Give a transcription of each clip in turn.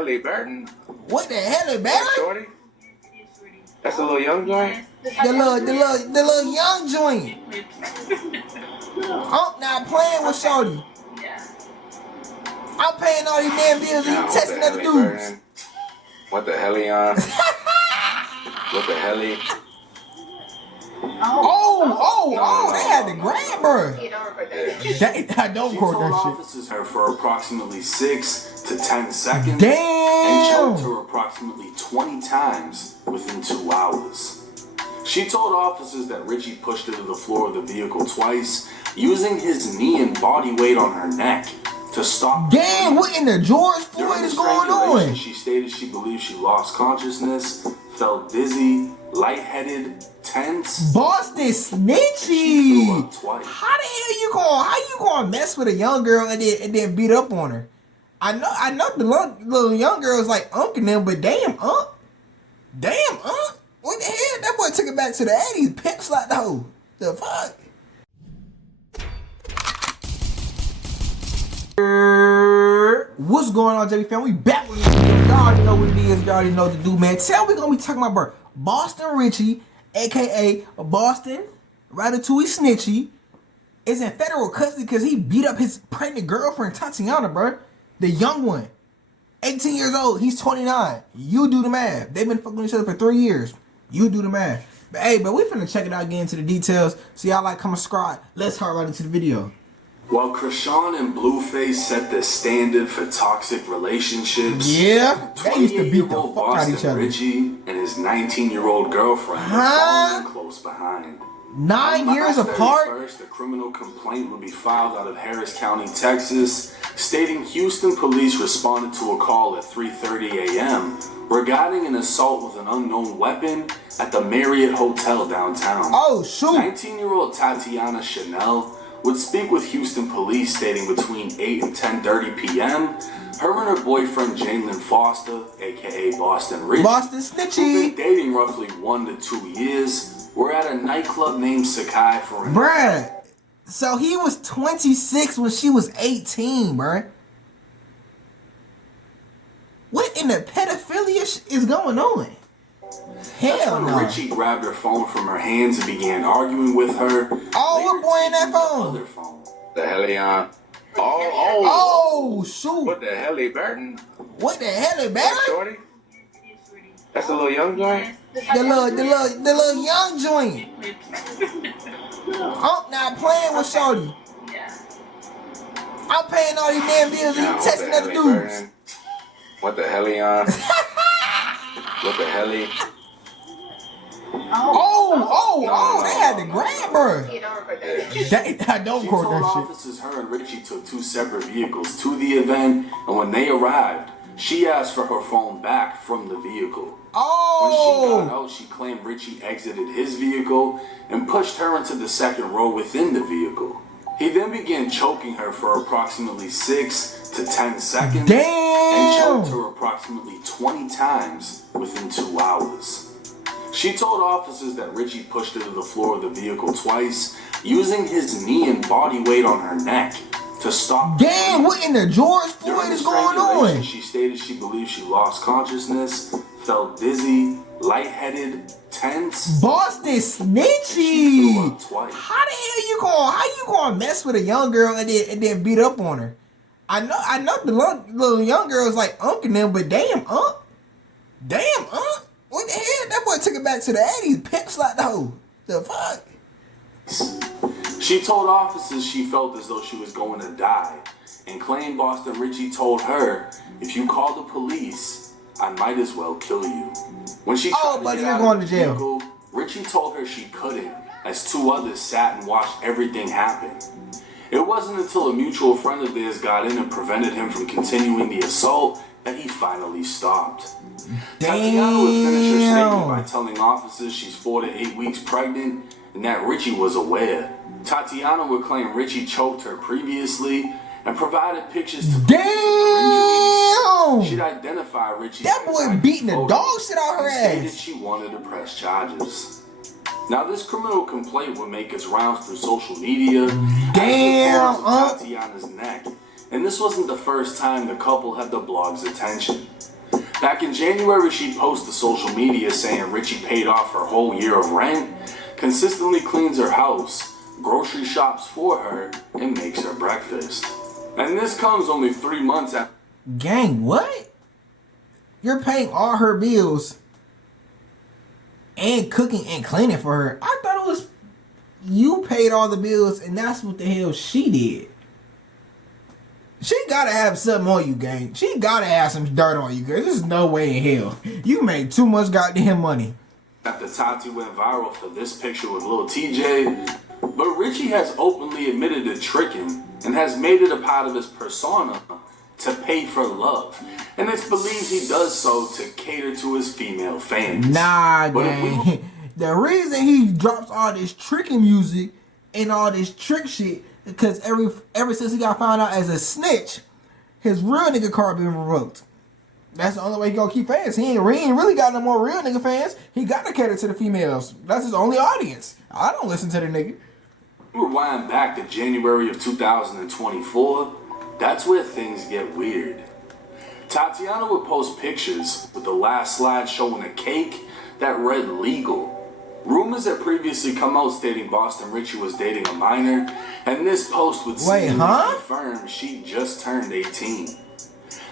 hell they burning? What the hell they burning? Shorty? That's a little young joint? The little young joint. I'm not playing with shorty. I'm paying all these damn bills and you testing other dudes. What the hell he on? What the hell he? Oh, they had to grab her. I don't quote that shit. Officers her for approximately 6 to 10 seconds. Damn. And choked her approximately 20 times within 2 hours. She told officers that Richey pushed her to the floor of the vehicle twice, using his knee and body weight on her neck to stop. Damn, what in the George Floyd is going on? She stated she believed she lost consciousness, felt dizzy, lightheaded, tense. Boston snitchy. How you gonna mess with a young girl and then beat up on her? I know the little young girl is like unking them, but damn what the hell? That boy took it back to the 80s, pimp slapped the hoe. The fuck? What's going on, JB fam? We back with this video. Y'all already know what it is. Y'all already know what to do, man. Today we're gonna be talking about Boston Richey, aka Boston Ratatouille Snitchy, is in federal custody because he beat up his pregnant girlfriend Tatiana, bro. The young one, 18 years old. He's 29. You do the math. They've been fucking with each other for 3 years. You do the math. But hey, we finna check it out, get into the details. So y'all like, comment, subscribe. Let's hop right into the video. While Krishan and Blueface set the standard for toxic relationships, yeah, they used to beat the fuck out of each other. Richey and his 19-year-old girlfriend are following close behind. 9 years apart? First, a criminal complaint would be filed out of Harris County, Texas, stating Houston police responded to a call at 3:30 a.m. regarding an assault with an unknown weapon at the Marriott Hotel downtown. Oh, shoot. 19-year-old Tatiana Chanel would speak with Houston police, stating between 8 and 10:30 p.m., her and her boyfriend Jalen Foster, aka Boston Richey, Boston Snitchy, who've been dating roughly 1 to 2 years, were at a nightclub named Sakai for a bruh. So he was 26 when she was 18, bruh. What in the pedophilia is going on? Hell no. Richey grabbed her phone from her hands and began arguing with her. Oh, what boy in that phone? Other phone. The hell he on? Oh, shoot. What the hell they burning? What the hell they burning? Shorty? That's a little young joint? The little young joint. I'm not playing with shorty. I'm paying all these damn bills and you testing other dudes. What the hell he on? What the hell he? Oh, they had to grab her. I don't quote that shit. Officers, her and Richey took 2 separate vehicles to the event, and when they arrived, she asked for her phone back from the vehicle. When she got out, she claimed Richey exited his vehicle and pushed her into the second row within the vehicle. He then began choking her for approximately 6 to 10 seconds. Damn. And choked her approximately 20 times within 2 hours. She told officers that Richey pushed her to the floor of the vehicle twice, using his knee and body weight on her neck to stop. Damn, what in the George Floyd is going on? She stated she believed she lost consciousness, felt dizzy, lightheaded, tense. Boston snitchy. How you gonna mess with a young girl and then beat up on her? I know the little young girl is like unking them, but damn what the hell? That boy took it back to the 80s, pimp slapped the hoe. The fuck? She told officers she felt as though she was going to die, and claimed Boston Richey told her, "If you call the police, I might as well kill you." When she tried to get out of the vehicle, Richey told her she couldn't, as 2 others sat and watched everything happen. It wasn't until a mutual friend of theirs got in and prevented him from continuing the assault that he finally stopped. Tatiana would finish her statement by telling officers she's 4 to 8 weeks pregnant and that Richey was aware. Tatiana would claim Richey choked her previously and provided pictures to damn. She'd identify Richey. That boy beating the dog shit out her ass. Stated she wanted to press charges. Now this criminal complaint would make its rounds through social media. Damn. Tatiana's neck And this wasn't the first time the couple had the blog's attention. Back in January, she posted to social media saying Richey paid off her whole year of rent, consistently cleans her house, grocery shops for her, and makes her breakfast. And this comes only 3 months after. Gang, what? You're paying all her bills and cooking and cleaning for her. I thought it was you paid all the bills and that's what the hell she did. She gotta have something on you, gang. She gotta have some dirt on you, girl. There's no way in hell. You made too much goddamn money. After Tati went viral for this picture with Lil TJ, but Richey has openly admitted to tricking and has made it a part of his persona to pay for love. And it's believed he does so to cater to his female fans. Nah, gang. The reason he drops all this tricking music and all this trick shit, because ever since he got found out as a snitch, his real nigga card been revoked. That's the only way he gonna keep fans. He ain't really got no more real nigga fans. He got to cater to the females. That's his only audience. I don't listen to the nigga. Rewind back to January of 2024, that's where things get weird. Tatiana would post pictures with the last slide showing a cake that read legal. Rumors had previously come out stating Boston Richey was dating a minor, and this post would confirm she just turned 18.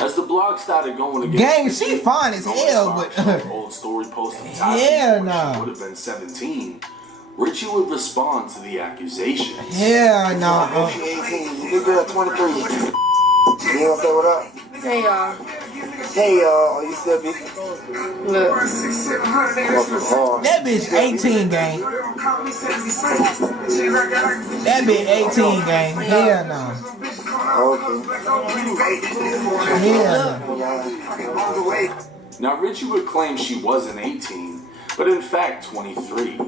As the blog started going against, gang, she fine as hell, but old story posting Tatiana she would have been 17. Richey would respond to the accusations. Hell no. She 18, this girl 23. You wanna say what up? Hey y'all. Hey y'all, are you still beefing? Look. That bitch 18, gang. That bitch 18, gang. Hell no. Okay. Hell no. Now Richey would claim she wasn't 18, but in fact 23.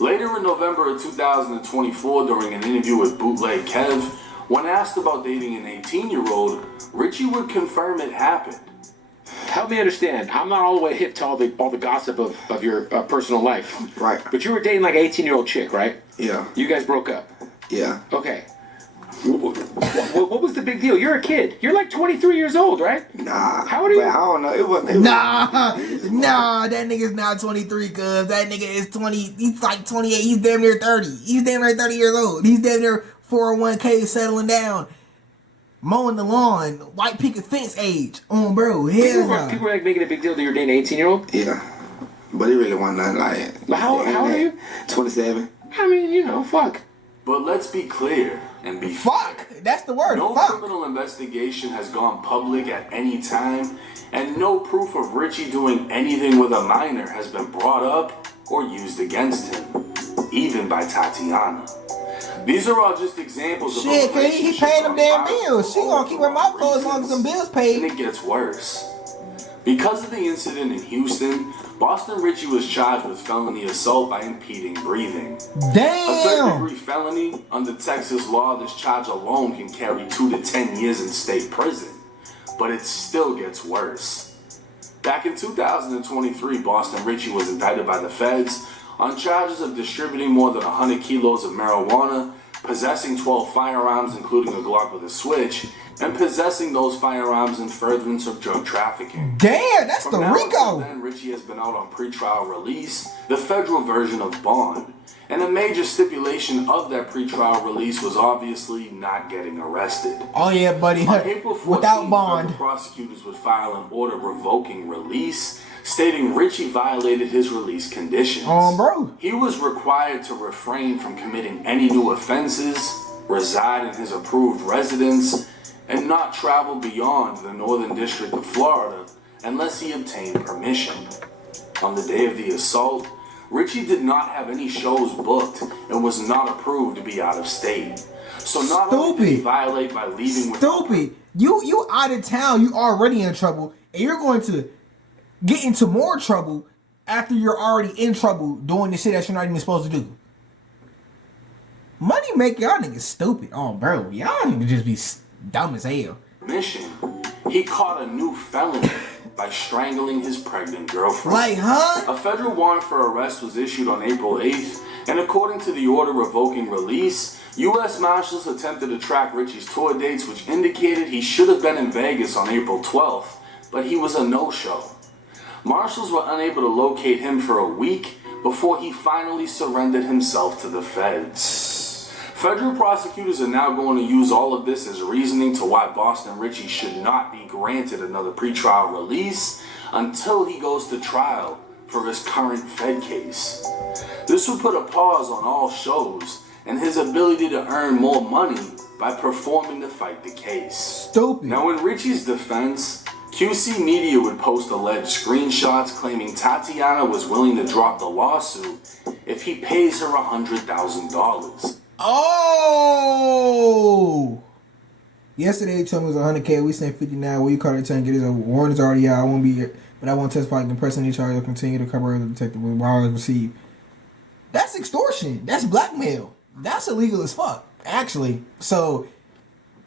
Later in November of 2024, during an interview with Bootleg Kev, when asked about dating an 18-year-old, Richey would confirm it happened. Help me understand. I'm not all the way hip to all the gossip of your personal life. Right. But you were dating like an 18-year-old chick, right? Yeah. You guys broke up. Yeah. Okay. What was the big deal? You're a kid. You're like 23 years old, right? Nah. How old are you? I don't know. It wasn't. Nah, that nigga's not 23, cuz that nigga is 20. He's like 28. He's damn near 30. He's damn near 30 years old. He's damn near 401k settling down, mowing the lawn, white picket fence age. Bro, hell no. People were like making a big deal that you're dating an 18-year-old? Yeah. But it really wasn't nothing like it. How old are you? 27. I mean, fuck. But let's be clear and be Fuck. That's the word. No Fuck. criminal investigation has gone public at any time, and no proof of Richey doing anything with a minor has been brought up or used against him, even by Tatiana. These are all just examples of Shit, cause he paying them damn bills. She gonna keep her mouth closed as long as them bills paid. And it gets worse. Because of the incident in Houston, Boston Richey was charged with felony assault by impeding breathing. A Damn. third-degree felony, under Texas law, this charge alone can carry 2 to 10 years in state prison. But it still gets worse. Back in 2023, Boston Richey was indicted by the feds on charges of distributing more than 100 kilos of marijuana, possessing 12 firearms, including a Glock with a switch, and possessing those firearms in furtherance of drug trafficking. Damn, that's From the now Rico. until then, Richey has been out on pretrial release, the federal version of bond. And a major stipulation of that pretrial release was obviously not getting arrested. Oh yeah, buddy. On April 14th, Without bond. federal prosecutors would file an order revoking release, stating Richey violated his release conditions. Bro. He was required to refrain from committing any new offenses, reside in his approved residence, and not travel beyond the Northern District of Florida unless he obtained permission. On the day of the assault, Richey did not have any shows booked and was not approved to be out of state. So not only did he violate by leaving with... Stupid. You out of town, you already in trouble, and you're going to get into more trouble after you're already in trouble doing the shit that you're not even supposed to do. Money make y'all niggas stupid. Oh, bro. Y'all niggas just be dumb as hell. Mission. He caught a new felony, by strangling his pregnant girlfriend. Like, huh? A federal warrant for arrest was issued on April 8th, and according to the order revoking release, U.S. Marshals attempted to track Richey's tour dates, which indicated he should have been in Vegas on April 12th, but he was a no-show. Marshals were unable to locate him for a week before he finally surrendered himself to the feds. Federal prosecutors are now going to use all of this as reasoning to why Boston Richey should not be granted another pretrial release until he goes to trial for his current Fed case. This would put a pause on all shows and his ability to earn more money by performing to fight the case. Stupid. Now, in Richey's defense, QC Media would post alleged screenshots claiming Tatiana was willing to drop the lawsuit if he pays her $100,000. Oh! Yesterday they told me it was $100K. We sent 50 now. What you call it? Trying to get his warrant is already out. I won't be here, but I won't testify against pressing any charge or continue to cover the detective with wires received. That's extortion. That's blackmail. That's illegal as fuck, actually. So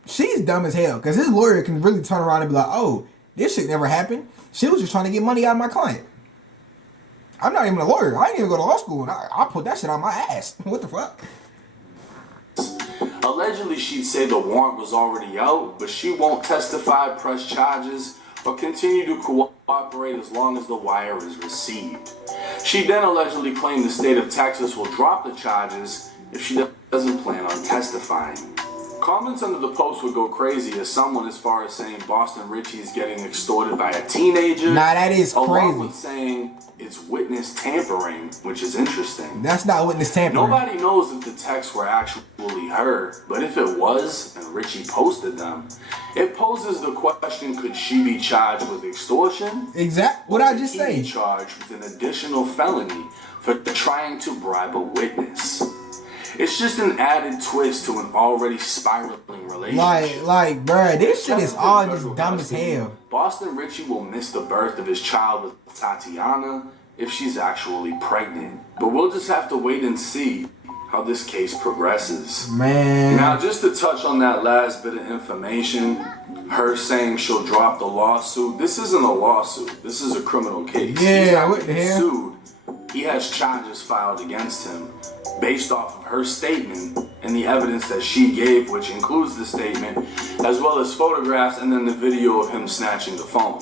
she's dumb as hell because his lawyer can really turn around and be like, "Oh, this shit never happened. She was just trying to get money out of my client. I'm not even a lawyer. I didn't even go to law school. And I put that shit on my ass. What the fuck?" Allegedly, she'd say the warrant was already out, but she won't testify, press charges, or continue to cooperate as long as the wire is received. She then allegedly claimed the state of Texas will drop the charges if she doesn't plan on testifying. Comments under the post would go crazy as someone as far as saying Boston Richey is getting extorted by a teenager. Nah, that is crazy. Along with saying it's witness tampering, which is interesting. That's not witness tampering. Nobody knows if the texts were actually her, but if it was, and Richey posted them, it poses the question, could she be charged with extortion? Exactly. What I just say? say. Charged with an additional felony for trying to bribe a witness. It's just an added twist to an already spiraling relationship. Like, bruh, this shit is all just dumb as hell. Boston Richey will miss the birth of his child with Tatiana if she's actually pregnant. But we'll just have to wait and see how this case progresses. Man. Now, just to touch on that last bit of information, her saying she'll drop the lawsuit. This isn't a lawsuit. This is a criminal case. Yeah, what the hell? Sued. He has charges filed against him based off of her statement and the evidence that she gave, which includes the statement, as well as photographs and then the video of him snatching the phone.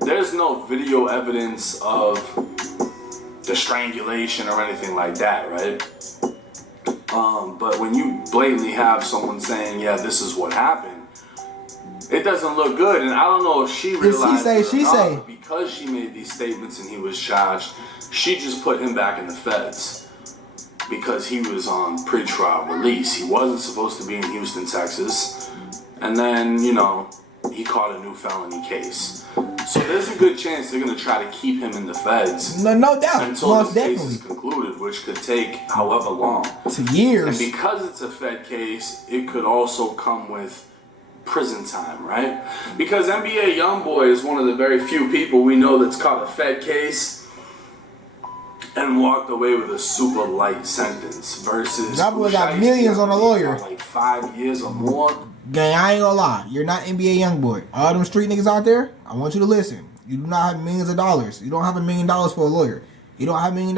There's no video evidence of the strangulation or anything like that, right? But when you blatantly have someone saying, yeah, this is what happened, it doesn't look good. And I don't know if she realized but because she made these statements and he was charged, she just put him back in the feds because he was on pretrial release. He wasn't supposed to be in Houston, Texas. And then, you know, he caught a new felony case. So there's a good chance they're going to try to keep him in the feds. No doubt. Until this case is concluded, which could take however long. To years. And because it's a Fed case, it could also come with prison time, right? Because NBA Youngboy is one of the very few people we know that's caught a Fed case and walked away with a super light sentence versus that boy got millions on a lawyer. Like 5 years or more. Gang, I ain't gonna lie. You're not NBA Youngboy. All them street niggas out there, I want you to listen. You do not have millions of dollars. You don't have $1 million for a lawyer. You don't have $1 million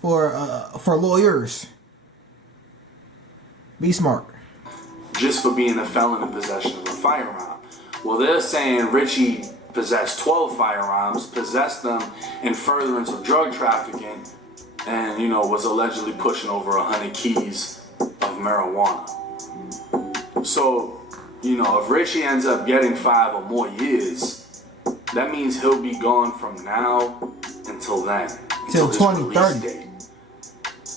for lawyers. Be smart. Just for being a felon in possession of a firearm. Well, they're saying Richey possessed 12 firearms, possessed them in furtherance of drug trafficking, and, you know, was allegedly pushing over 100 keys of marijuana. So, you know, if Richey ends up getting 5 or more years, that means he'll be gone from now until then. Till 2030.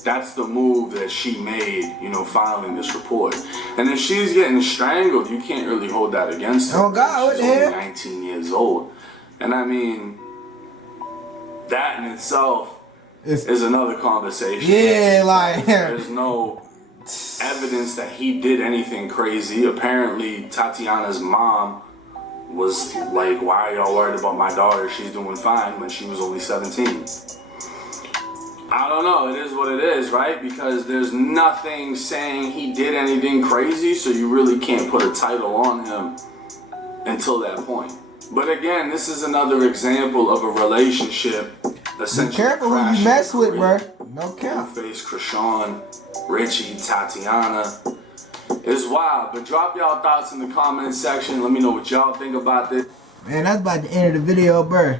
That's the move that she made, you know, filing this report. And if she's getting strangled, you can't really hold that against her. Oh, God, what the hell? She's only 19 years old. And I mean, that in itself is another conversation. Yeah, like... There's no evidence that he did anything crazy. Apparently, Tatiana's mom was like, why are y'all worried about my daughter? She's doing fine, when she was only 17. I don't know, it is what it is, right? Because there's nothing saying he did anything crazy, so you really can't put a title on him until that point. But again, this is another example of a relationship essentially Be careful who crashing you mess with, career. bro. No cap. Face Krishan, Richey, Tatiana. It's wild, but drop y'all thoughts in the comment section. Let me know what y'all think about this. Man, that's about the end of the video, bro.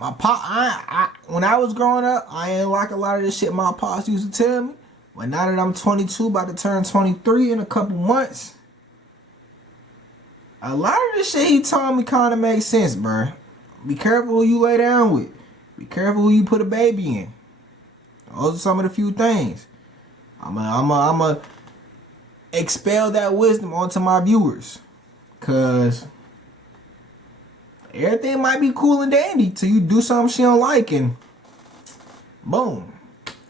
My pop, when I was growing up, I ain't like a lot of this shit my pops used to tell me. But now that I'm 22, about to turn 23 in a couple months, a lot of this shit he told me kind of makes sense, bro. Be careful who you lay down with. Be careful who you put a baby in. Those are some of the few things. I'ma expel that wisdom onto my viewers. Cause everything might be cool and dandy till you do something she don't like and boom.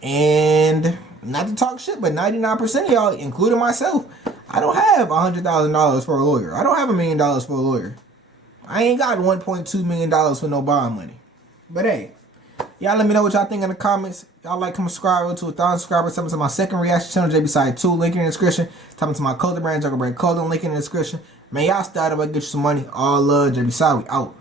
And not to talk shit, but 99% of y'all, including myself, I don't have $100,000 for a lawyer. I don't have $1 million for a lawyer. I ain't got $1.2 million for no bond money. But hey, y'all let me know what y'all think in the comments. Y'all like, comment, subscribe to 1,000 subscribers. Tell me to my second reaction channel, JBsiah 2, link in the description. Tell me to my clothing brand, JungleBredClothing, link in the description. Man, y'all started by get you some money. All love, JBsiah, we out.